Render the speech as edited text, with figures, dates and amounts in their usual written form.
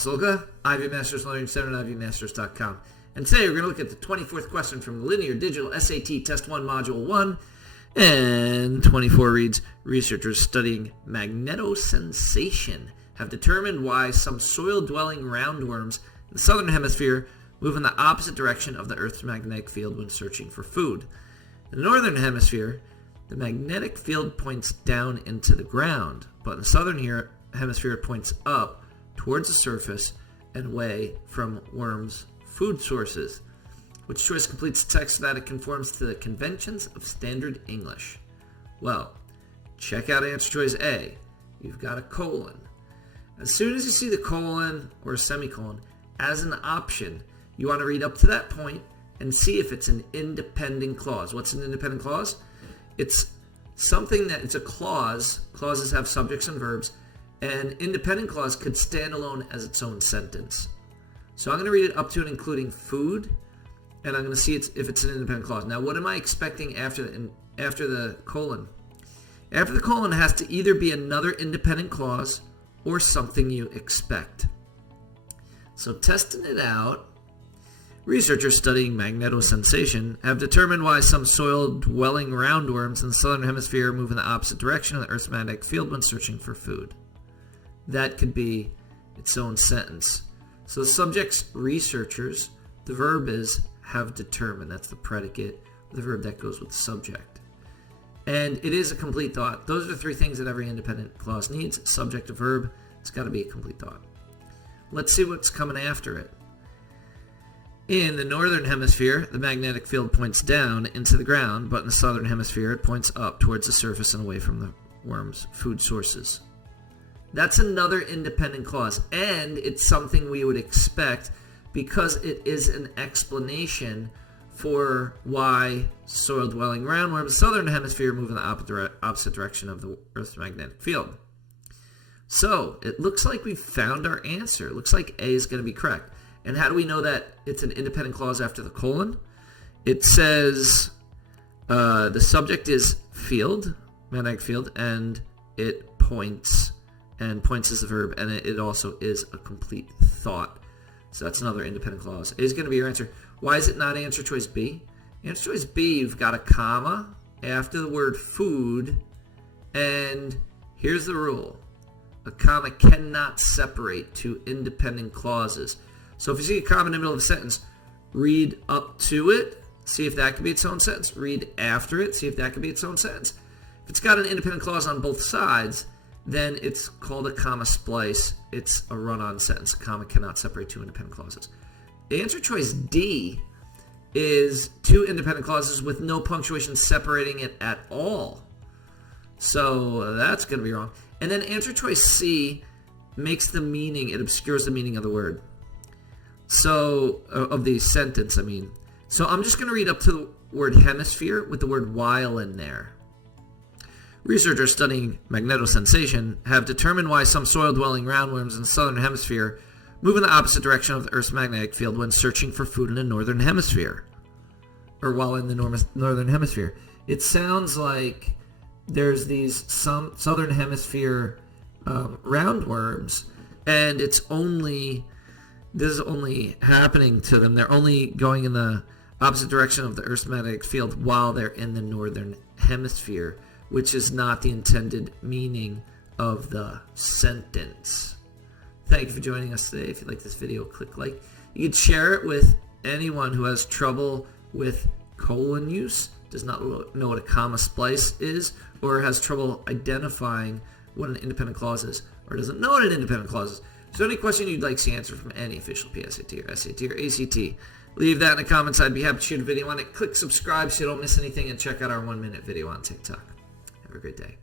Masolka, Ivy Masters Learning Center at ivymasters.com. And today we're going to look at the 24th question from the Linear Digital SAT Test 1 Module 1. And 24 reads, researchers studying magnetosensation have determined why some soil-dwelling roundworms in the southern hemisphere move in the opposite direction of the Earth's magnetic field when searching for food. In the northern hemisphere, the magnetic field points down into the ground, but in the southern hemisphere it points up towards the surface and away from worms' food sources. Which choice completes the text so that it conforms to the conventions of standard English? Well, check out answer choice A. You've got a colon. As soon as you see the colon or semicolon as an option, you want to read up to that point and see if it's an independent clause. What's an independent clause? It's something that it's a clause. Clauses have subjects and verbs. An independent clause could stand alone as its own sentence. So I'm going to read it up to and including food, and I'm going to see if it's an independent clause. Now, what am I expecting after the colon? After the colon, it has to either be another independent clause or something you expect. So testing it out, researchers studying magnetosensation have determined why some soil-dwelling roundworms in the southern hemisphere move in the opposite direction of the Earth's magnetic field when searching for food. That could be its own sentence. So the subject's researchers, the verb is have determined. That's the predicate, the verb that goes with the subject. And it is a complete thought. Those are the three things that every independent clause needs. Subject, a verb. It's got to be a complete thought. Let's see what's coming after it. In the northern hemisphere, the magnetic field points down into the ground, but in the southern hemisphere, it points up towards the surface and away from the worm's food sources. That's another independent clause, and it's something we would expect because it is an explanation for why soil-dwelling roundworms in the southern hemisphere move in the opposite direction of the Earth's magnetic field. So, it looks like we've found our answer. It looks like A is going to be correct. And how do we know that it's an independent clause after the colon? It says the subject is field, magnetic field, and it points, and points is the verb, and it also is a complete thought. So that's another independent clause. A is going to be your answer. Why is it not answer choice B? Answer choice B, you've got a comma after the word food, and here's the rule. A comma cannot separate two independent clauses. So if you see a comma in the middle of a sentence, read up to it, see if that could be its own sentence. Read after it, see if that could be its own sentence. If it's got an independent clause on both sides, then it's called a comma splice. It's a run-on sentence. A comma cannot separate two independent clauses. The answer choice D is two independent clauses with no punctuation separating it at all. So that's going to be wrong. And then answer choice C makes the meaning, it obscures the meaning of the word. So, of the sentence, I mean. So I'm just going to read up to the word hemisphere with the word while in there. Researchers studying magnetosensation have determined why some soil-dwelling roundworms in the southern hemisphere move in the opposite direction of the Earth's magnetic field when searching for food in the northern hemisphere. Or while in the northern hemisphere. It sounds like there's these some southern hemisphere roundworms, and this is only happening to them. They're only going in the opposite direction of the Earth's magnetic field while they're in the northern hemisphere, which is not the intended meaning of the sentence. Thank you for joining us today. If you like this video, click like. You can share it with anyone who has trouble with colon use, does not know what a comma splice is, or has trouble identifying what an independent clause is, or doesn't know what an independent clause is. So any question you'd like to see answered from any official PSAT or SAT or ACT, leave that in the comments. I'd be happy to share a video on it. Click subscribe so you don't miss anything, and check out our 1-minute video on TikTok. Have a great day.